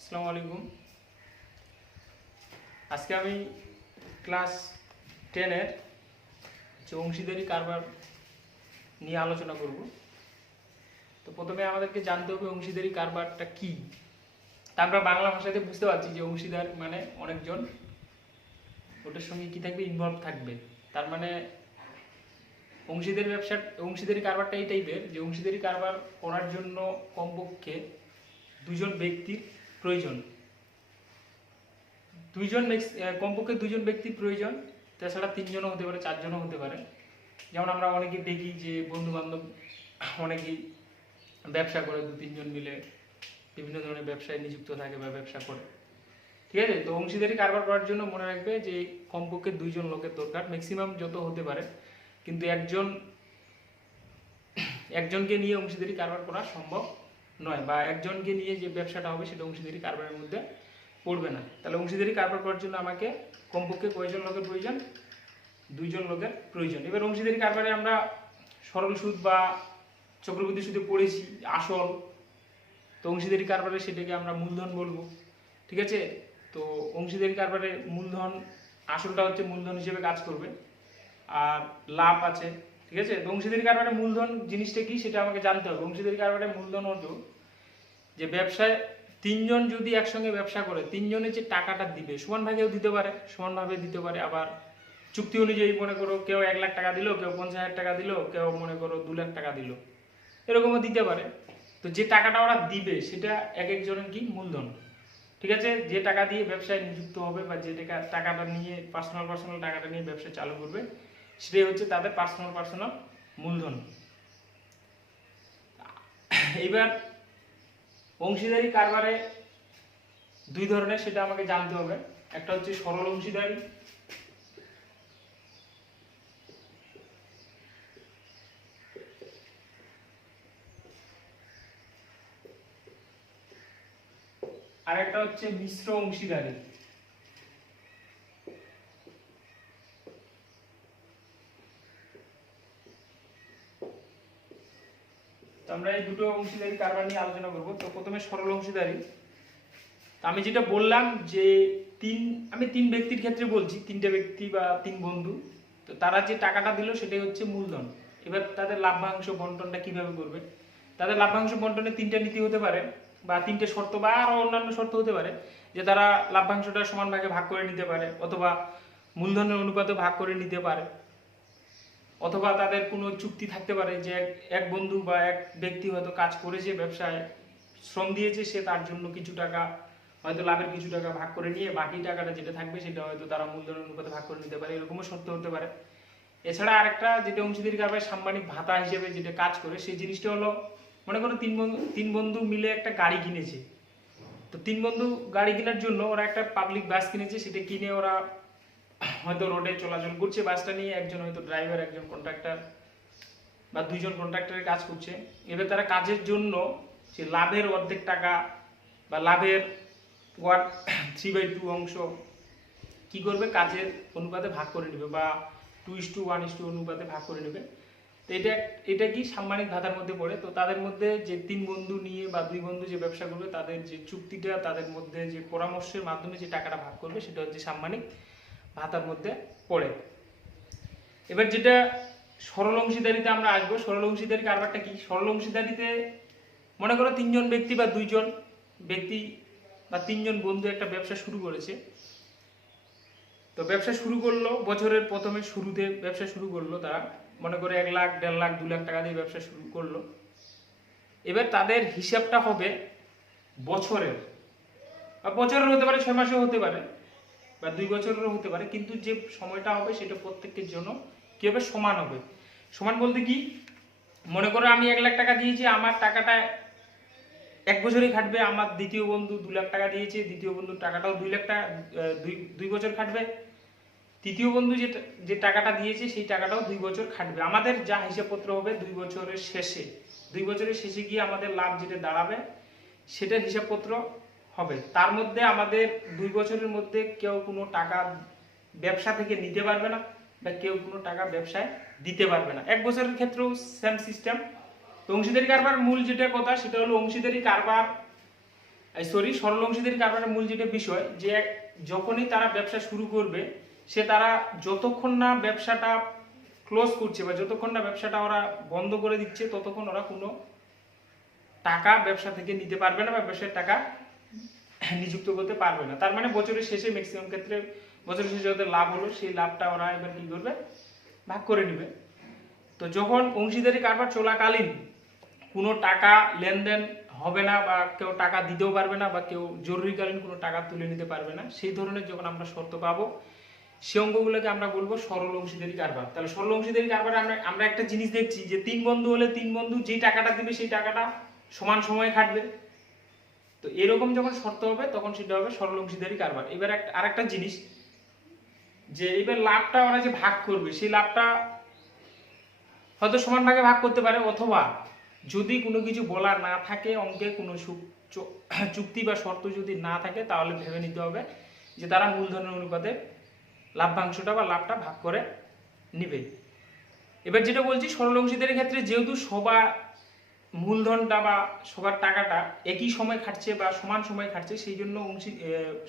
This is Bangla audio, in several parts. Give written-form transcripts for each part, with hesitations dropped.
আসসালামু আলাইকুম। আজকে আমি ক্লাস 10-এর যে অংশীদারি কারবার নিয়ে আলোচনা করব। তো প্রথমে আমাদেরকে জানতে হবে অংশীদারি কারবারটা কি। তা আমরা বাংলা ভাষাতে বুঝতে পারছি যে অংশীদার মানে অনেকজন, ওটার সঙ্গে কি থাকবে, ইনভলভ থাকবে। তার মানে অংশীদারি কারবারটা এই টাইপের যে অংশীদারি কারবার করার জন্য কমপক্ষে দুজন ব্যক্তির প্রয়োজন। কমপক্ষে দুজন ব্যক্তির প্রয়োজন, তাছাড়া 3জনও হতে পারে, 4জনও হতে পারে। যেমন আমরা অনেকে দেখি যে বন্ধু বান্ধব অনেকেই ব্যবসা করে, 2-3জন মিলে বিভিন্ন ধরনের ব্যবসায় নিযুক্ত থাকে বা ব্যবসা করে। ঠিক আছে, তো অংশীদারি কারবার করার জন্য মনে রাখবে যে কমপক্ষে 2জন লোকের দরকার, ম্যাক্সিমাম যত হতে পারে। কিন্তু একজনকে নিয়ে অংশীদারি কারবার করা সম্ভব নয়, বা একজনকে নিয়ে যে ব্যবসাটা হবে সেটা অংশীদারি কারবারের মধ্যে পড়বে না। তাহলে অংশীদারি কারবার করার জন্য আমাকে কমপক্ষে কয়জন লোকের প্রয়োজন? 2জন লোকের প্রয়োজন। এবার অংশীদারি কারবারে আমরা সরল সুদ বা চক্রবৃদ্ধি সুদে পড়েছি আসল, তো অংশীদারি কারবারে সেটাকে আমরা মূলধন বলবো। ঠিক আছে, তো অংশীদারি কারবারে মূলধন, আসলটা হচ্ছে মূলধন হিসেবে কাজ করবে, আর লাভ আছে। ঠিক আছে, তো অংশীদারি কারবারে মূলধন জিনিসটা কি সেটা আমাকে জানতে হবে। অংশীদারি কারবারে মূলধন হলো যে ব্যবসায় 3জন যদি একসঙ্গে ব্যবসা করে, 3জনের যে টাকাটা দিবে সমান ভাগেও দিতে পারে, সমানভাবে দিতে পারে। আবার চুক্তি অনুযায়ী মনে করো কেউ 1 লাখ টাকা দিল, কেউ 50,000 টাকা দিল, কেউ মনে করো 2 লাখ টাকা দিল, এরকমও দিতে পারে। তো যে টাকাটা ওরা দিবে সেটা এক একজনের কি মূলধন। ঠিক আছে, যে টাকা দিয়ে ব্যবসায় নিযুক্ত হবে বা যে টাকাটা নিয়ে পার্সোনাল টাকাটা নিয়ে ব্যবসা চালু করবে, সেটাই হচ্ছে তাদের পার্সোনাল মূলধন। এইবার অংশীদারি কারবারে 2 ধরনের, সেটা আমাকে জানতে হবে। একটা হচ্ছে সরল অংশীদারি, আর একটা হচ্ছে মিশ্র অংশীদারি। তো আমরা এই দুটো অংশীদারি কারবার নিয়ে আলোচনা করব। তো প্রথমে সরল অংশীদারি। আমি যেটা বললাম যে আমি 3 ব্যক্তির ক্ষেত্রে বলছি, 3টে ব্যক্তি বা 3 বন্ধু। তো তারা যে টাকাটা দিল সেটাই হচ্ছে মূলধন। এবার তাদের লাভ্যাংশ বন্টনটা কিভাবে করবে? তাদের লাভ্যাংশ বন্টনে 3টা নীতি হতে পারে, বা 3টে শর্ত বা আরো অন্যান্য শর্ত হতে পারে। যে তারা লাভ্যাংশটা সমান ভাগে ভাগ করে নিতে পারে, অথবা মূলধনের অনুপাতে ভাগ করে নিতে পারে, অথবা তাদের কোনো চুক্তি থাকতে পারে যে এক বন্ধু বা এক ব্যক্তি হয়তো কাজ করেছে, ব্যবসায় শ্রম দিয়েছে, সে তার জন্য কিছু টাকা, হয়তো লাভের কিছু টাকা ভাগ করে নিয়ে বাকি টাকাটা যেটা থাকবে সেটা হয়তো তারা মূলধনের অনুপাতে ভাগ করে নিতে পারে, এরকমও শর্ত হতে পারে। এছাড়া আরেকটা যেটা অংশীদারি কারবারে সাম্মানিক ভাতা হিসেবে যেটা কাজ করে, সেই জিনিসটা হলো মনে করো 3 বন্ধু মিলে একটা গাড়ি কিনেছে। তো 3 বন্ধু গাড়ি কেনার জন্য ওরা একটা পাবলিক বাস কিনেছে, সেটা কিনে ওরা হয়তো রোডে চলাচল করছে বাসটা নিয়ে, একজন হয়তো ড্রাইভার, একজন কন্ট্রাক্টর, বা 2জন কন্ট্রাক্টরের কাজ করছে। এবার তারা কাজের জন্য সে লাভের অর্ধেক টাকা বা লাভের 3/2 অংশ কি করবে, কাজের অনুপাতে ভাগ করে নেবে, বা 2:1 অনুপাতে ভাগ করে নেবে। তো এটা কি সাম্মানিক ভাতার মধ্যে পড়ে। তো তাদের মধ্যে যে 3 বন্ধু নিয়ে বা 2 বন্ধু যে ব্যবসা করবে, তাদের যে চুক্তিটা, তাদের মধ্যে যে পরামর্শের মাধ্যমে যে টাকাটা ভাগ করবে, সেটা হচ্ছে সাম্মানিক ভাতার মধ্যে পড়ে। এবার যেটা সরল অংশীদারিতে আমরা আসবো, সরল অংশীদারি কারবারটা কি? সরল অংশীদারিতে মনে করো 3জন ব্যক্তি বা 2জন ব্যক্তি বা 3জন বন্ধু একটা ব্যবসা শুরু করেছে। তো ব্যবসা শুরু করলো, বছরের প্রথমে শুরুতে ব্যবসা শুরু করলো, তারা মনে করে 1 লাখ, 1.5 লাখ, 2 লাখ টাকা দিয়ে ব্যবসা শুরু করলো। এবার তাদের হিসাবটা হবে বছরের, বা বছরের হতে পারে, 6 মাসেও হতে পারে, বা 2 বছরেরও হতে পারে। কিন্তু যে সময়টা হবে সেটা প্রত্যেকের জন্য কি হবে, সমান হবে। সমান বলতে কি, মনে করো আমি 1 লাখ টাকা দিয়েছি, আমার টাকাটা 1 বছরই খাটবে। আমার দ্বিতীয় বন্ধু 2 লাখ টাকা দিয়েছে, দ্বিতীয় বন্ধুর টাকাটাও 2 লাখ টাকা 2 বছর খাটবে। তৃতীয় বন্ধু যে টাকাটা দিয়েছে সেই টাকাটাও 2 বছর খাটবে। আমাদের যা হিসাবপত্র হবে 2 বছরের শেষে, 2 বছরের শেষে গিয়ে আমাদের লাভ যেটা দাঁড়াবে সেটার হিসাবপত্র হবে। তার মধ্যে আমাদের 2 বছরের মধ্যে কেউ কোনো টাকা ব্যবসা থেকে নিতে পারবে না, বা কেউ কোনো টাকা ব্যবসায় দিতে পারবে না। 1 বছরের ক্ষেত্রেও সেম সিস্টেম। তো অংশীদারি কারবার মূল যেটা কথা সেটা হলো, অংশীদারি কারবার সরল অংশীদারি কারবারের মূল যেটা বিষয় যে যখনই তারা ব্যবসা শুরু করবে তারা যতক্ষণ না ব্যবসাটা ক্লোজ করছে বা যতক্ষণ না ব্যবসাটা ওরা বন্ধ করে দিচ্ছে ততক্ষণ ওরা কোনো টাকা ব্যবসা থেকে নিতে পারবে না বা ব্যবসার টাকা নিযুক্ত করতে পারবে না। তার মানে বছরের শেষে ম্যাক্সিমাম ক্ষেত্রে বছরের শেষে ওদের লাভ হলো, সেই লাভটা ওরা এবার কি করবে, ভাগ করে নেবে। তো যখন অংশীদারি কারবার চলাকালীন কোনো টাকা লেনদেন হবে না বা কেউ টাকা দিতেও পারবে না বা কেউ জরুরিকালীন কোনো টাকা তুলে নিতে পারবে না, সেই ধরনের যখন আমরা শর্ত পাবো সেই অঙ্গগুলোকে আমরা বলবো সরল অংশীদারি কারবার। তাহলে সরল অংশীদারি কারবারে আমরা একটা জিনিস দেখছি যে 3 বন্ধু হলে 3 বন্ধু যেই টাকাটা দিবে সেই টাকাটা সমান সময় খাটবে। তো এরকম যখন শর্ত হবে তখন সেটা হবে সরল অংশীদারি কারবার। এবার আরেকটা জিনিস যে এবার লাভটা ওরা যে ভাগ করবে সেই লাভটা হয়তো সমান ভাগে ভাগ করতে পারে, অথবা যদি কোনো কিছু বলার না থাকে, অঙ্কে কোনো চুক্তি বা শর্ত যদি না থাকে, তাহলে ভেবে নিতে হবে যে তারা মূলধনের অনুপাতে লাভ্যাংশটা বা লাভটা ভাগ করে নিবে। এবার যেটা বলছি সরল অংশীদারের ক্ষেত্রে যেহেতু সবার মূলধনটা বা সবার টাকাটা একই সময় খাটছে বা সমান সময় খাটছে, সেই জন্য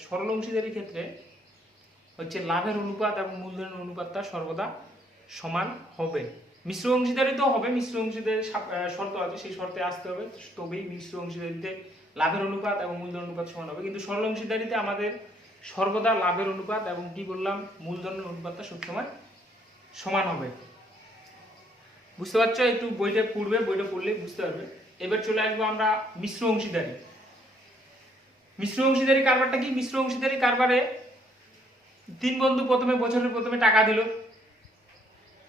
সরল অংশীদারির ক্ষেত্রে হচ্ছে লাভের অনুপাত এবং মূলধনের অনুপাতটা সর্বদা সমান হবে। মিশ্র অংশীদারিতেও হবে, মিশ্র অংশীদারির শর্ত আছে, সেই শর্তে আসতে হবে, তবেই মিশ্র অংশীদারিতে লাভের অনুপাত এবং মূলধনের অনুপাত সমান হবে। কিন্তু সরল অংশীদারিতে আমাদের সর্বদা লাভের অনুপাত এবং কি বললাম মূলধনের অনুপাতটা সবসময় সমান হবে। বুঝতে পারছো? একটু বইটা পড়লে বুঝতে পারবে। এবার চলে আসবো আমরা মিশ্র অংশীদারি। মিশ্র অংশীদারি কারবারটা কি? মিশ্র অংশীদারি কারবারে 3 বন্ধু বছরের প্রথমে টাকা দিল,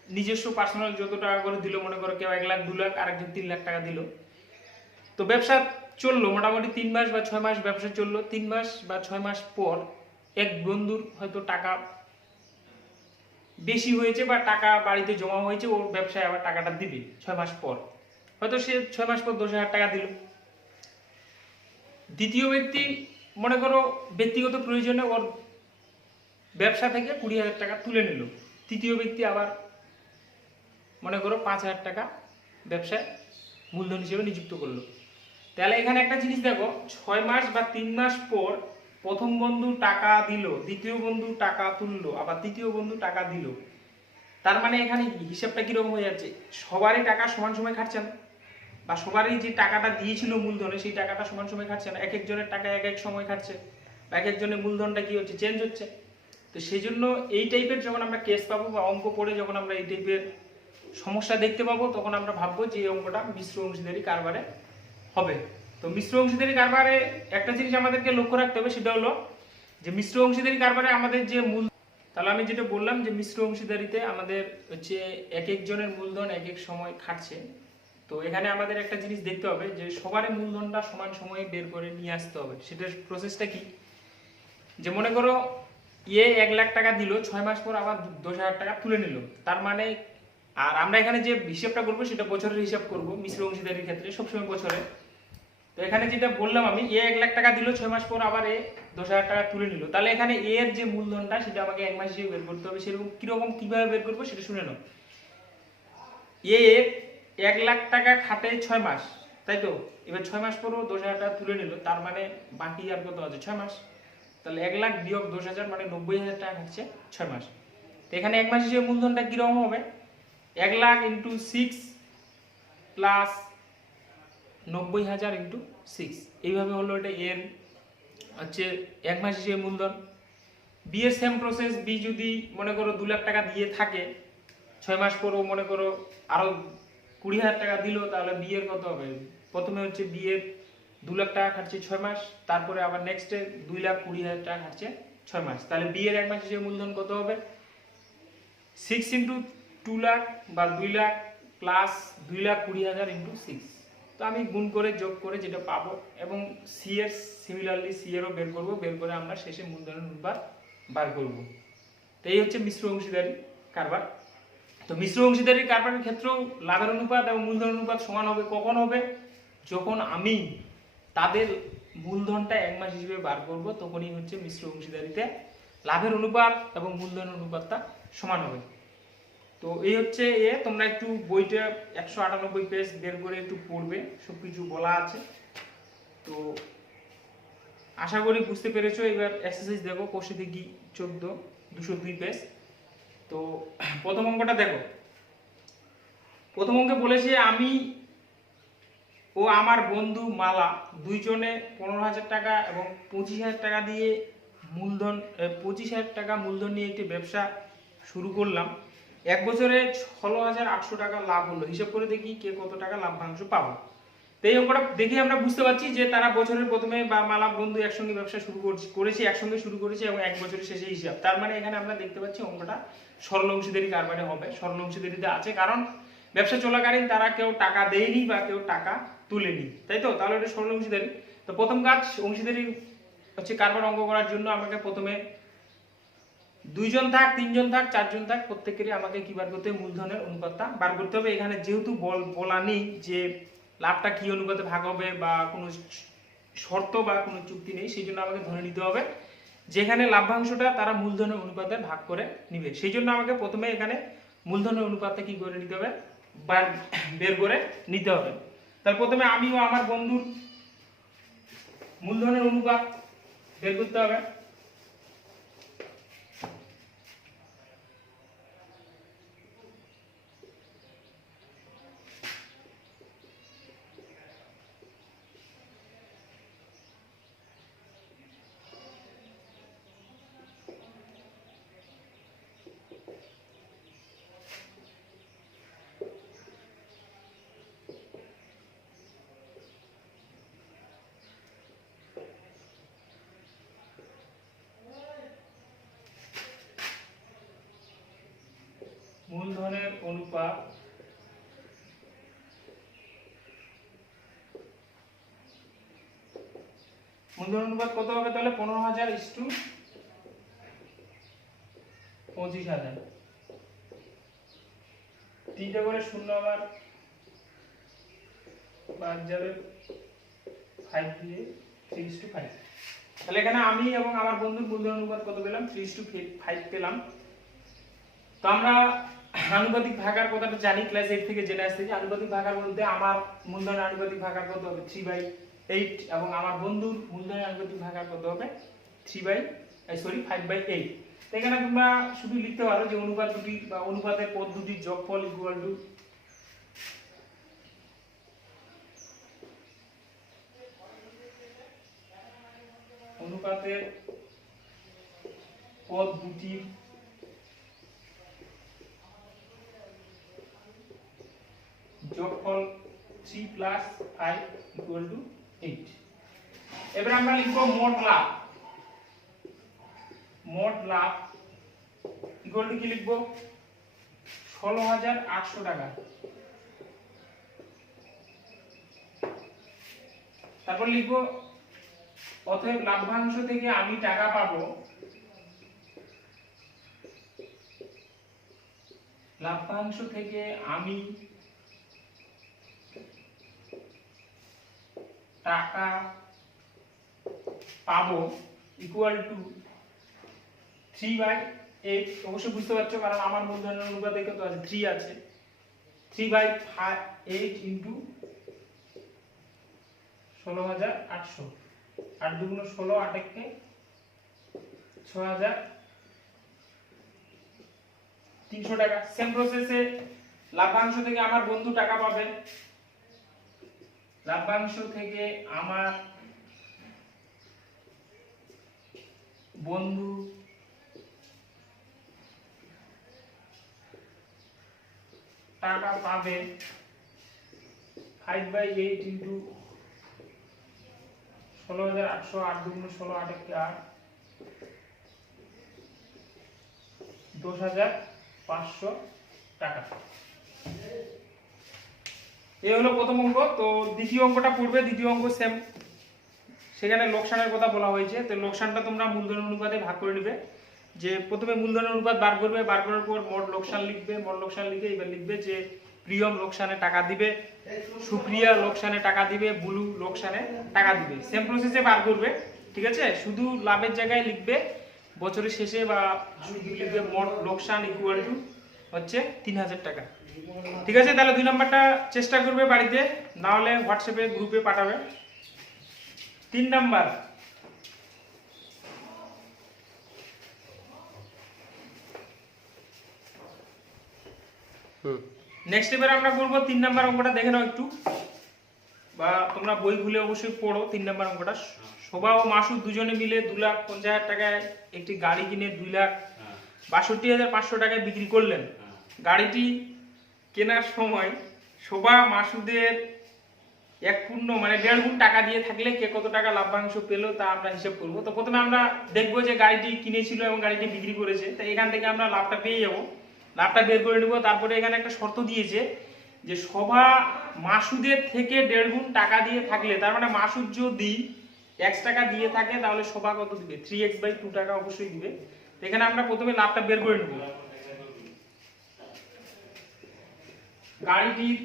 নিজস্ব পার্সোনাল যত টাকা করে দিল, মনে করো কেউ 1 লাখ 2 লাখ, আরেকজন 3 লাখ টাকা দিল। তো ব্যবসা চললো মোটামুটি 3 মাস বা 6 মাস ব্যবসা চললো। 3 মাস বা 6 মাস পর এক বন্ধুর হয়তো টাকা বেশি হয়েছে বা টাকা বাড়িতে জমা হয়েছে, ওর ব্যবসায় আবার টাকাটা দিবে 6 মাস পর, হয়তো সে 6 মাস পর 10,000 টাকা দিল। দ্বিতীয় ব্যক্তি মনে করো ব্যক্তিগত প্রয়োজনে ওর ব্যবসা থেকে 20,000 টাকা তুলে নিল। তৃতীয় ব্যক্তি আবার মনে করো 5,000 টাকা ব্যবসায় মূলধন হিসেবে নিযুক্ত করলো। তাহলে এখানে একটা জিনিস দেখো, 6 মাস বা 3 মাস পর প্রথম বন্ধু টাকা দিল, দ্বিতীয় বন্ধু টাকা তুললো, আবার তৃতীয় বন্ধু টাকা দিল। তার মানে এখানে হিসাবটা কিরকম হয়ে যাচ্ছে, সবারই টাকা সমান সময় খাটছে না, বা সবারই যে টাকাটা দিয়েছিল মূলধনে সেই টাকাটা সমান সময় খাটছে না, এক একজনের টাকা এক এক সময় খাটছে, বা এক একজনের মূলধনটা কি হচ্ছে, চেঞ্জ হচ্ছে। তো সেই জন্য এই টাইপের যখন আমরা কেস পাবো বা অঙ্ক পড়ে যখন আমরা এই টাইপের সমস্যা দেখতে পাবো, তখন আমরা ভাববো যে এই অঙ্কটা মিশ্র অংশীদারি কারবারে হবে। তো মিশ্র অংশীদারি কারবারে একটা জিনিস আমাদেরকে লক্ষ্য রাখতে হবে, সেটা হলো যে মিশ্র অংশীদারি কারবারে আমাদের যে মূল, তাহলে আমি যেটা বললাম যে মিশ্র অংশীদারিতে আমাদের হচ্ছে এক একজনের মূলধন এক এক সময় খাটছে। তো এখানে আমাদের একটা জিনিস দেখতে হবে যে সবারই মূলধনটা সমান সময়ে বের করে নিয়ে আসতে হবে। সেটার প্রসেসটা কি, যে মনে করো 1 লাখ টাকা দিল, 6 মাস পর আবার 10,000 টাকা তুলে নিল। তার মানে, আর আমরা এখানে যে হিসাবটা করবো সেটা বছরের হিসাব করব মিশ্র অংশীদারির ক্ষেত্রে, সবসময় বছরে। তো এখানে যেটা বললাম আমি, 1 লাখ টাকা দিল, 6 মাস পর আবার 10,000 টাকা তুলে নিল। তাহলে এখানে এর যে মূলধনটা সেটা আমাকে 1 মাস হিসেবে বের করতে হবে। সেরকম কিভাবে বের করবো সেটা শুনে নাও। 1 লাখ টাকা খাটে 6 মাস, তাই তো? এবার 6 মাস পরও 10,000 টাকা তুলে নিল, তার মানে বাকি আর কত আছে, 6 মাস। তাহলে 1 লাখ বিয়োগ 10,000 মানে 90,000 টাকা খাচ্ছে 6 মাস। তো এখানে 1 মাস হিসেবে মূলধনটা কিরকম হবে, 1 লাখ ইন্টু 6 প্লাস 90,000 ইন্টু 6, এইভাবে হলো এটা এর হচ্ছে 1 মাস হিসেবে মূলধন। বি এর সেম প্রসেস, বি যদি মনে করো 2 লাখ টাকা দিয়ে থাকে, 6 মাস পরও মনে করো আরো 20,000 টাকা দিল, তাহলে বি এর কত হবে, প্রথমে হচ্ছে বি এর 2 লাখ টাকা খাটছে 6 মাস, তারপরে আবার নেক্সটে 2,20,000 টাকা খাটছে 6 মাস। তাহলে বি এর 1 মাস হিসেবে মূলধন কত হবে, 6 ইন্টু 2 লাখ বা 2 লাখ প্লাস 2,20,000 ইন্টু 6। তো আমি গুণ করে যোগ করে যেটা পাবো, এবং সি এর সিমিলারলি সি এরও বের করবো, বের করে আমরা শেষে মূলধনের অনুপাত বার করব। তো এই হচ্ছে মিশ্র অংশীদারি কারবার। তো মিশ্র অংশীদারির কারবারের ক্ষেত্রেও লাভের অনুপাত এবং মূলধনের অনুপাত সমান হবে। কখন হবে, যখন আমি তাদের মূলধনটা 1 মাস হিসেবে বার করব, তখনই হচ্ছে মিশ্র অংশীদারিতে লাভের অনুপাত এবং মূলধনের অনুপাতটা সমান হবে। তো এই হচ্ছে তোমরা একটু বইটা 198 পেজ বের করে একটু পড়বে, সবকিছু বলা আছে। তো আশা করি বুঝতে পেরেছো। এবার এক্সারসাইজ দেখো, কোষে দেখি 14 202 পেজ। তো প্রথম অঙ্কটা দেখো। প্রথম অঙ্কে বলেছে আমি ও আমার বন্ধু মালা দুইজনে 15,000 টাকা এবং 25,000 টাকা দিয়ে মূলধন 25,000 টাকা মূলধন নিয়ে একটি ব্যবসা শুরু করলাম। এক বছরে 16,800 টাকা লাভ হলো। হিসাব করে দেখি কে কত টাকা লাভ্যাংশ পাবো। তো এই অঙ্কটা দেখে আমরা বুঝতে পারছি যে তারা বছরের প্রথমে বা মালা বন্ধু একসঙ্গে ব্যবসা শুরু করেছে, একসঙ্গে শুরু করেছে এবং এক বছরের শেষে হিসাব। তার মানে এখানে আমরা দেখতে পাচ্ছি অঙ্কটা সরল অংশীদারি কারবারে হবে। সরল অংশীদারিতে আছে, কারণ ব্যবসা চলাকালীন তারা কেউ টাকা দেয়নি বা কেউ টাকা তুলেনি, তাই তো? তাহলে এটা সরল অংশীদারি। তো প্রথম কাজ অংশীদারি হচ্ছে কারবার অঙ্ক করার জন্য আমাকে প্রথমে 2 জন থাক, 3 জন থাক, 4 জন থাক, প্রত্যেকেরই আমাকে কি বার করতে হবে? মূলধনের অনুপাতটা বার করতে হবে। এখানে যেহেতু বলা নেই যে লাভটা কি অনুপাতে ভাগ হবে বা কোনো শর্ত বা কোনো চুক্তি নেই, সেই জন্য আমাকে ধরে নিতে হবে যেখানে লাভ্যাংশটা তারা মূলধনের অনুপাতে ভাগ করে নিবে। সেই জন্য আমাকে প্রথমে এখানে মূলধনের অনুপাতটা কি করে নিতে হবে? বের করে নিতে হবে। তাহলে প্রথমে আমি ও আমার বন্ধুর মূলধনের অনুপাত বের করতে হবে। মূলধনের অনুপাত কত হবে? তাহলে 15,000:25,000। 3টা করে শূন্য আবার বাদ যাবে 5 দিয়ে 3:5। তাহলে এখানে আমি এবং আমার বন্ধুর মূলধন অনুপাত কত পেলাম? 3:5 পেলাম। তো আমরা আনুপাতিক ভাগার কথাটা জানি, ক্লাস 8 থেকে জেনে আসছি যে আনুপাতিক ভাগার বলতে আমার মূলধনের আনুপাতিক ভাগার কত হবে? 3/8 এবং আমার বন্ধুর মূলধনের আনুপাতিক ভাগার কত হবে? 5/8। তো এখানে তোমরা শুধু লিখতে পারো যে অনুপাত দুটি বা অনুপাতের পদ দুটির যোগফল ইকুয়াল টু অনুপাতের পদ দুটির যোগফল 3 + 5 = 8। এবার আমরা লিখব মোট লাভ। মোট লাভ ইকুয়াল টু কি লিখব? 16,800 টাকা। তারপর লিখব অতএব লাভ্যাংশ থেকে আমি টাকা পাবো। লাভ্যাংশ থেকে আমি টাকা পাবো ইকুয়াল টু 3/8। অবশ্যই বুঝতে পারছো, কারণ আমার মূলধনের অনুপাত কত আছে? 3 আছে। 3/8 ইনটু 16,800। 8 2 16, 8 1 6,300 টাকা। সেম প্রসেসে লাভ্যাংশ থেকে আমার বন্ধু টাকা পাবে। লাভ্যাংশ থেকে আমার বন্ধু টাকা পাবে 5/8 ইনটু 16,800। 8 2 16, 8 1 8, 10,500 টাকা। এই হলো প্রথম অঙ্ক। তো দ্বিতীয় অঙ্কটা পড়বে। দ্বিতীয় অঙ্ক সেম, সেখানে লোকসানের কথা বলা হয়েছে। তো লোকসানটা তোমরা মূলধন অনুপাতে ভাগ করে নেবে। যে প্রথমে মূলধনের অনুপাত বার করবে, বার করার পর মোট লোকসান লিখবে। মোট লোকসান লিখে এবার লিখবে যে প্রিয়ম লোকসানে টাকা দিবে, সুপ্রিয়া লোকসানে টাকা দিবে, বুলু লোকসানে টাকা দিবে। সেম প্রসেসে বার করবে, ঠিক আছে? শুধু লাভের জায়গায় লিখবে বছরের শেষে বা শুধু লিখবে মোট লোকসান ইকুয়াল টু হচ্ছে 3,000 টাকা। ঠিক আছে? তাহলে 2 নাম্বারটা চেষ্টা করবে বাড়িতে, না হলে হোয়াটসঅ্যাপে গ্রুপে পাঠাবে। 3 নাম্বার নেক্সট এবার আমরা করব 3 নাম্বার অঙ্কটা, দেখে নাও একটু, বা তোমরা বই খুলে অবশ্যই পড়ো 3 নাম্বার অঙ্কটা। শোভা ও মাসুদ দুজনে মিলে 2,50,000 টাকায় একটি গাড়ি কিনে 2,62,500 টাকায় বিক্রি করলেন। গাড়িটি কেনার সময় শোভা মাসুদের এক পূর্ণ মানে 1.5 গুণ টাকা দিয়ে থাকলে কে কত টাকা লাভ্যাংশ পেল তা আমরা হিসাব করব। তো প্রথমে আমরা দেখবো যে গাড়িটি কিনেছিল এবং গাড়িটি বিক্রি করেছে, তো এখান থেকে আমরা লাভটা পেয়ে যাব, লাভটা বের করে নেব। তারপরে এখানে একটা শর্ত দিয়েছে যে শোভা মাসুদের থেকে 1.5 গুণ টাকা দিয়ে থাকলে, তার মানে মাসুদ যদি x টাকা দিয়ে থাকে তাহলে শোভা কত দিবে, 3x/2 টাকা অবশ্যই দিবে। তো এখানে আমরা প্রথমে লাভটা বের করে নেব। গাড়িটির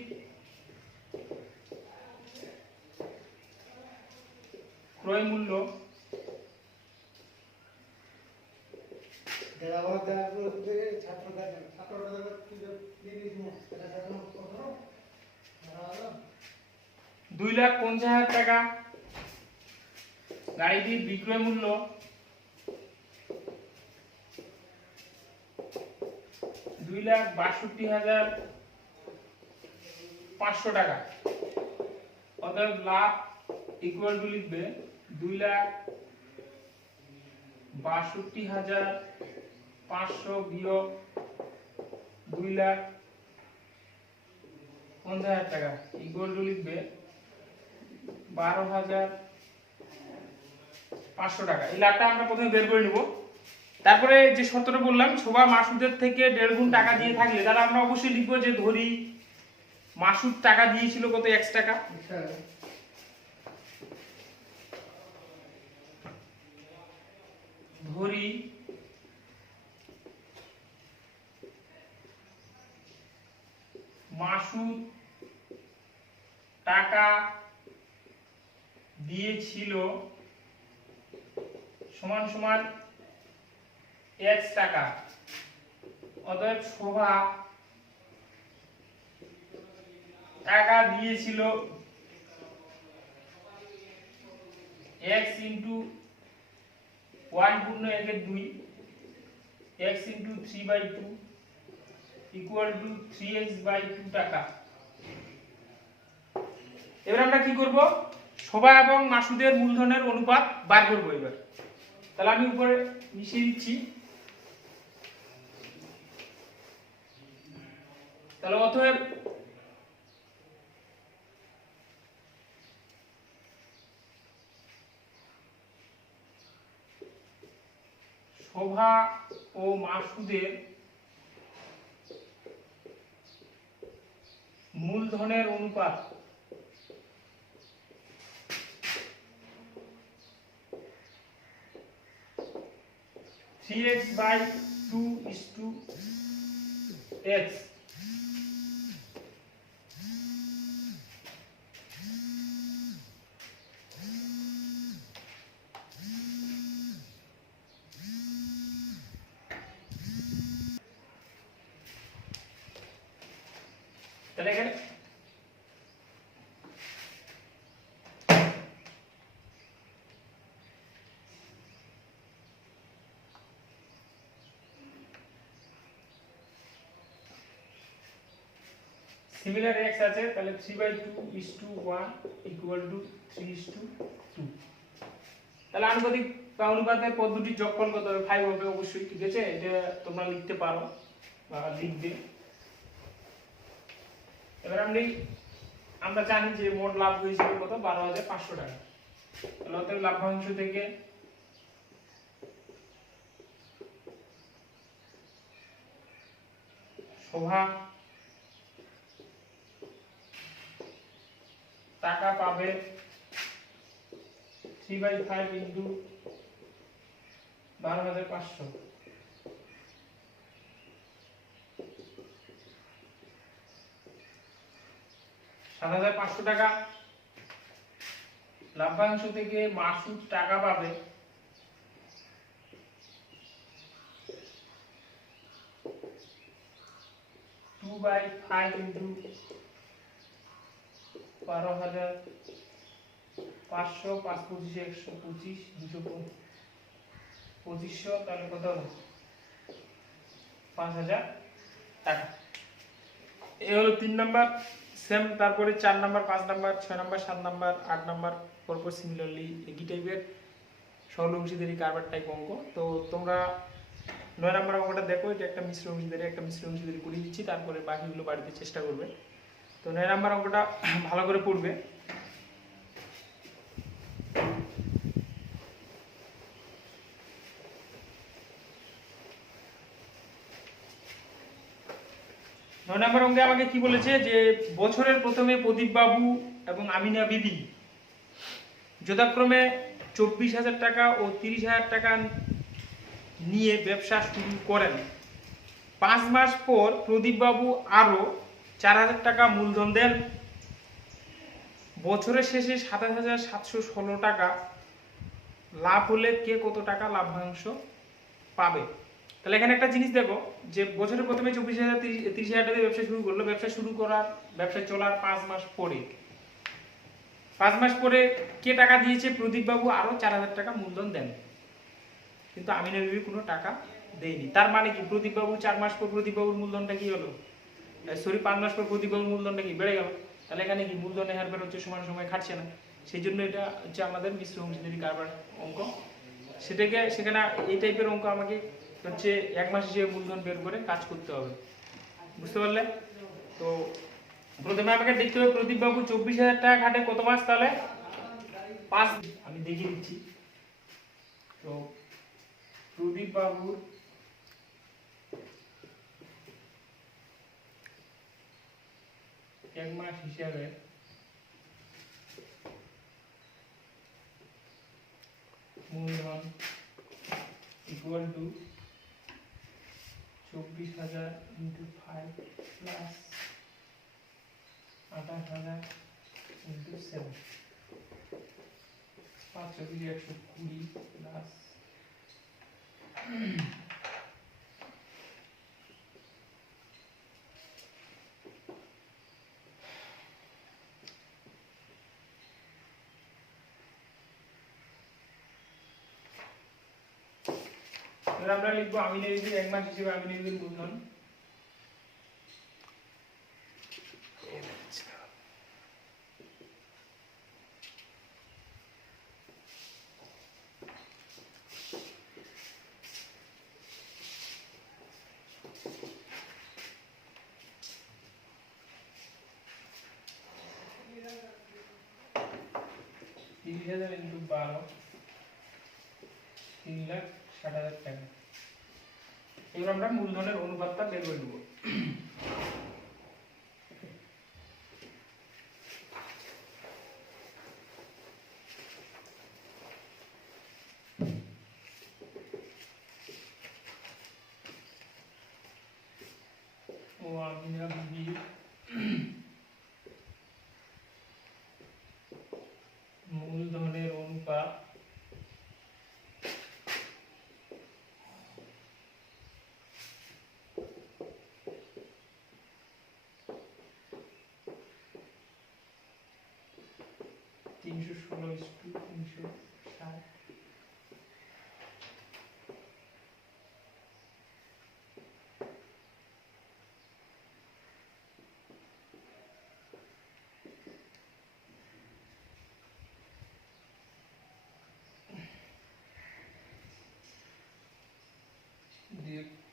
ক্রয় মূল্য $2,50,000 টাকা, গাড়িটির বিক্রয় মূল্য $2,62,500 টাকা। অতএব লাভ ইকুয়াল টু লিখবে 2,62,500 বিয়োগ 2,50,000 টাকা ইকুয়াল টু লিখবে 12,500 টাকা। এই লাভটা আমরা প্রথমে বের করে নিব। তারপরে যে শর্তটা বললাম, শোভা মাসুদের থেকে 1.5 গুণ টাকা দিয়ে থাকলে, তাহলে আমরা অবশ্যই লিখবো যে ধরি মাসুদ টাকা দিয়েছিল কত, x টাকা, ধরি মাসুদ টাকা দিয়েছিল সমান সমান x টাকা। অতএব শোভা টাকা দিয়েছিল x ইন্টু 1 পূর্ণ 1/2 x into 3/2 equal to 3x/2 টাকা। এবার আমরা কি করব, শোভা এবং মাসুদের মূলধনের অনুপাত বার করব এবার। তাহলে আমি উপরে মিশিয়ে দিচ্ছি। তাহলে অতএব শোভা ও মাসুদের মূলধনের অনুপাত 3x/2:x। তাহলে এখানে সিমিলার x আছে, তাহলে 3/2:1 ইকুয়াল টু 3:2। তাহলে আনুপাতিক বা অনুপাতের পদ্ধতির যোগফল কত হবে, 5 হবে অবশ্যই, ঠিক আছে। এটা তোমরা লিখতে পারো বা লিখবে। এবার আমরা জানি যে মোট লাভ হয়েছিল কত, 12,500 টাকা। তাহলে অতএব লাভ্যাংশ থেকে শোভা টাকা পাবে 3/5 ইন্টু 12,500। 7,500 টাকা। লাভ্যাংশ থেকে মাসুদ টাকা পাবে 2/5 ইন্টু 12,500, 5×25 125, 225, তাহলে কত হলো 5,000 টাকা। এ হলো 3 নাম্বার সেম, তারপরে 4 number 5 number 6 number 7 number 8 number পরপর সিমিলারলি একই টাইপের সরল অংশীদারি কারবার টাইপ অঙ্ক। তো তোমরা 9 নাম্বার অঙ্কটা দেখো, এটা একটা মিশ্র অংশীদারি করে দিচ্ছি, তারপরে বাকিগুলো বাড়িতে চেষ্টা করবে। তো 9 নাম্বার অঙ্কটা ভালো করে পড়বে। নয় নম্বর অঙ্কে আমাকে কি বলেছে যে বছরের প্রথমে প্রদীপ বাবু এবং আমিনা বিবি যথাক্রমে 24,000 টাকা ও 30,000 টাকা নিয়ে ব্যবসা শুরু করেন। 5 মাস পর প্রদীপ বাবু আরো 4,000 টাকা মূলধন দেন। বছরের শেষে 27,716 টাকা লাভ হলে কে কত টাকা লাভ্যাংশ পাবে? তাহলে এখানে একটা জিনিস দেখো যে বছরের প্রথমে 24,000 30,000 টাকা দিয়ে ব্যবসা শুরু করলো, ব্যবসা চলার 5 মাস পরে 5 মাস পরে কে টাকা দিয়েছে? প্রদীপ বাবু আরো 4,000 টাকা মূলধন দেন, কিন্তু আমিনা বিবি কোনো টাকা দেয়নি। তার মানে কি প্রদীপ বাবু 4 মাস পর প্রদীপ বাবুর মূলধনটা কি হলো, সরি 5 মাস পর প্রদীপ বাবুর মূলধনটা কি বেড়ে গেল। তাহলে এখানে কি মূলধনের হার বের হচ্ছে, সমান সময় খাটছে না, সেই জন্য এটা হচ্ছে আমাদের মিশ্র অংশীদারি কারবার অঙ্ক। সেখানে এই টাইপের অঙ্ক আমাকে হচ্ছে 1 মাস হিসেবে মূলধন বের করে কাজ করতে হবে, বুঝতে পারলে? তো প্রথমে আমাকে দেখতে হবে প্রদীপ বাবু 24,000 টাকা খাটে কত মাস, তাহলে 5। আমি দেখিয়ে দিচ্ছি। তো প্রদীপ বাবুর এক মাস হিসাবে মূলধন equal to 24,000 into 5 plus 28,000 into 7, 5,120 plus আমরা লিখবো আমিনা বিবির 1 মাস হিসেবে আমিনা বিবির মূলধন $30,000 ইন্টু 12, 3,60,000 টাকা। এবার আমরা মূলধনের অনুপাতটা বের করে নেব। ও আমিনা বিবি মূলধনের অনুপাত $316:360।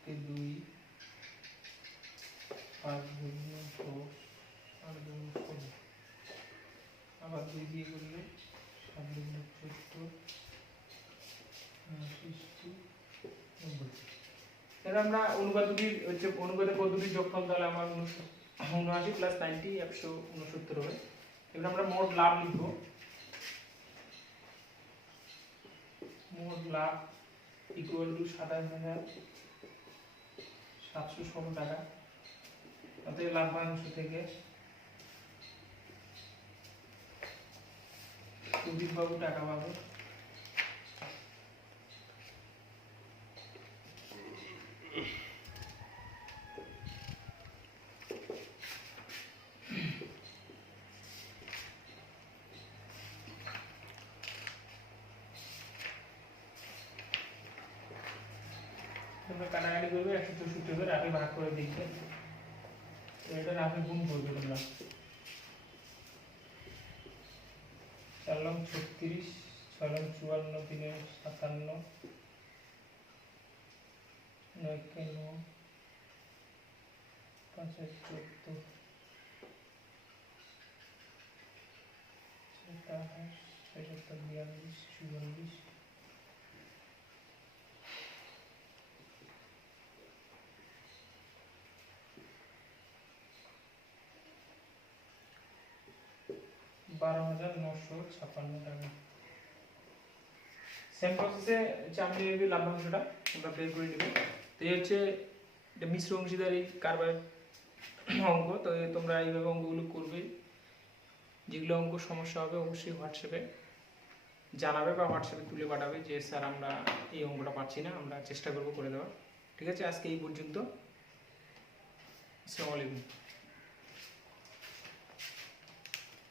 কে 2 5 গুণ 10 আর 2 16, আবার 2 দিয়ে করলে 7 গুণ 14 90। তাহলে আমরা অনুপাত দুটির হচ্ছে অনুপাতের পদ্ধতির যোগফল, তাহলে আমার 79 প্লাস 90 169 হবে। এবার আমরা মোট লাভ লিখব। মোট লাভ ইকুয়াল টু 27,716 টাকা। অতএব লাভ্যাংশ থেকে প্রদীপ বাবু টাকা পাবে তোমরা কাটাকাটি করবে 164 করে 8 ভাগ করে দেখবে তো এটা রাফে গুণ করবে তোমরা। 4 লং 36, 6 লং 54, 3 57, 9 কে 9, 5 14, 28, 76, 42, 44, 12,956 টাকা। সেম প্রসেসে আমি নেবে লাভ্যাংশটা তোমরা বের করে নেবে। তো এই হচ্ছে এটা মিশ্র অংশীদারি কারবারের অঙ্ক। তো তোমরা এইভাবে অঙ্কগুলো করবে। যেগুলো অঙ্ক সমস্যা হবে অবশ্যই হোয়াটসঅ্যাপে জানাবে বা হোয়াটসঅ্যাপে তুলে পাঠাবে যে স্যার আমরা এই অঙ্কটা পাচ্ছি না, আমরা চেষ্টা করবো করে দেওয়ার। ঠিক আছে, আজকে এই পর্যন্ত। আসসালামু আলাইকুম।